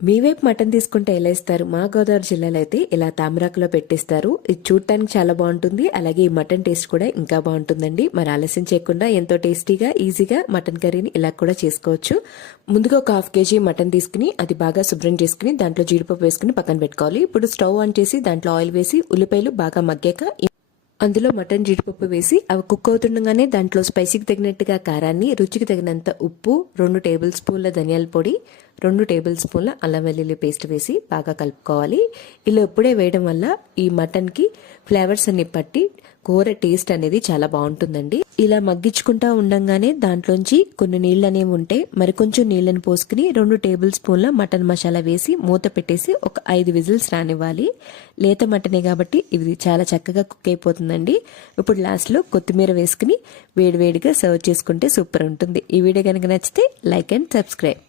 మీ వైపు మటన్ తీసుకుంటే ఎలా ఇస్తారు? మా గోదావరి జిల్లాలో అయితే ఇలా తామరాకులో పెట్టిస్తారు. ఇది చూడటానికి చాలా బాగుంటుంది. అలాగే ఈ మటన్ టేస్ట్ కూడా ఇంకా బాగుంటుందండి. మరి ఆలస్యం చేయకుండా ఎంతో టేస్టీగా ఈజీగా మటన్ కర్రీని ఇలా కూడా చేసుకోవచ్చు. ముందుగా ఒక 1/2 kg మటన్ తీసుకుని అది బాగా శుభ్రం చేసుకుని దాంట్లో జీడిపప్పు వేసుకుని పక్కన పెట్టుకోవాలి. ఇప్పుడు స్టవ్ ఆన్ చేసి దాంట్లో ఆయిల్ వేసి ఉల్లిపాయలు బాగా మగ్గాక అందులో మటన్ జీడిపప్పు వేసి అవి కుక్ అవుతుండగానే దాంట్లో స్పైసీకి తగినట్టుగా కారాన్ని, రుచికి తగినంత ఉప్పు, 2 టేబుల్ స్పూన్ల ధనియాల పొడి, 2 టేబుల్ స్పూన్ల అల్లం వెల్లుల్లి పేస్ట్ వేసి బాగా కలుపుకోవాలి. ఇలా ఎప్పుడే వేయడం వల్ల ఈ మటన్కి ఫ్లేవర్స్ అన్ని పట్టి కూర టేస్ట్ అనేది చాలా బాగుంటుందండి. ఇలా మగ్గించుకుంటా ఉండంగానే దాంట్లోంచి కొన్ని నీళ్ళు అనేవి ఉంటే మరికొంచెం నీళ్ళని పోసుకుని 2 టేబుల్ స్పూన్ల మటన్ మసాలా వేసి మూత పెట్టేసి ఒక 5 విజిల్స్ రానివ్వాలి. లేత మటనే కాబట్టి ఇది చాలా చక్కగా కుక్ అయిపోతుందండి. ఇప్పుడు లాస్ట్లో కొత్తిమీర వేసుకుని వేడివేడిగా సర్వ్ చేసుకుంటే సూపర్ ఉంటుంది. ఈ వీడియో కనుక నచ్చితే లైక్ అండ్ సబ్స్క్రైబ్.